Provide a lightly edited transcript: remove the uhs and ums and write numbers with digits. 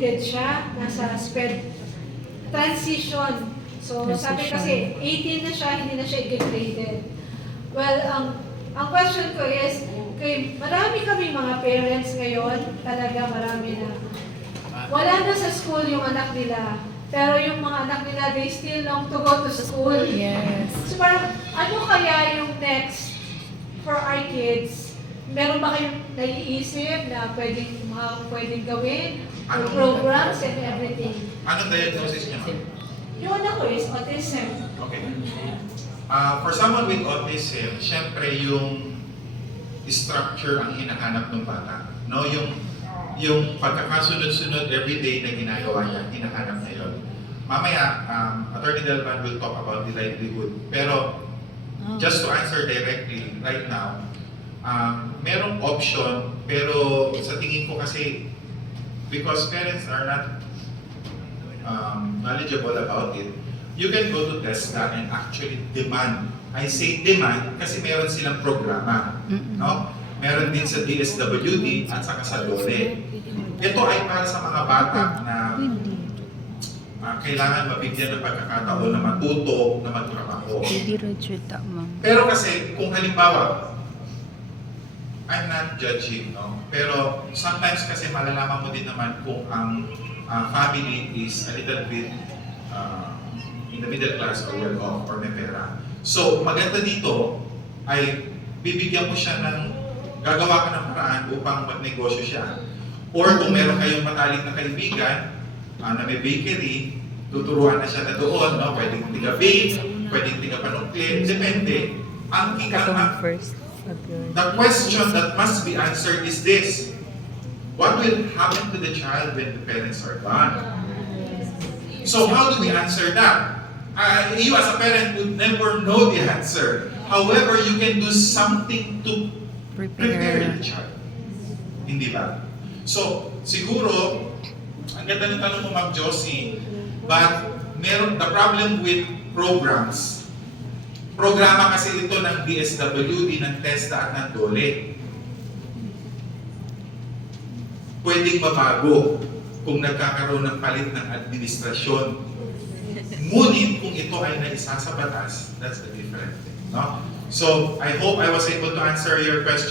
graded siya, nasa SPED transition. So sabi kasi 18 na siya, hindi na siya graded. Well, ang question ko is, marami kaming mga parents ngayon, talaga marami na. Wala na sa school yung anak nila, pero yung mga anak nila, they still long to go to school. Yes. So parang, ano kaya yung next for our kids? Meron ba kayong naiisip na pwedeng gawin? Anong- Programs and everything. Anong diagnosis niya, ma'am? Yung anak ko is autism. Okay. For someone with autism, syempre yung structure ang hinahanap ng bata. No, yung pagkakasunod-sunod everyday na ginagawa niya, hinahanap niya yun. Mamaya, Attorney Delvan will talk about the livelihood. Pero, just to answer directly, right now, merong option, pero sa tingin ko kasi, because parents are not knowledgeable about it, you can go to TESDA and actually demand. I say demand kasi meron silang programa. No? Meron din sa DSWD at saka sa DOLE. Ito ay para sa mga bata na kailangan mabigyan ng pagkakataon na matuto, na magtrabaho. Pero kasi, kung halimbawa, I'm not judging, no? Pero sometimes kasi malalaman mo din naman kung ang family is a little bit in the middle class or well off or may pera. So, maganda dito ay bibigyan mo siya ng, gagawa ka ng paraan upang magnegosyo siya. Or kung meron kayong matalik na kaibigan na may bakery, tuturuan na siya na doon, no? Pwedeng tiga-bake, pwedeng tiga-panuklit, depende. The question that must be answered is this: what will happen to the child when the parents are gone? So how do we answer that? You as a parent would never know the answer. However, you can do something to prepare the child. Hindi ba? So, siguro, ang ganda ng tanong mo, Ma'am Josie, but the problem with programs, programa kasi ito ng DSWD, ng TESDA at ng DOLE. Pwedeng mabago kung nagkakaroon ng palit ng administrasyon. Ngunit kung ito ay naisa sa batas, that's a different thing. No? So, I hope I was able to answer your question.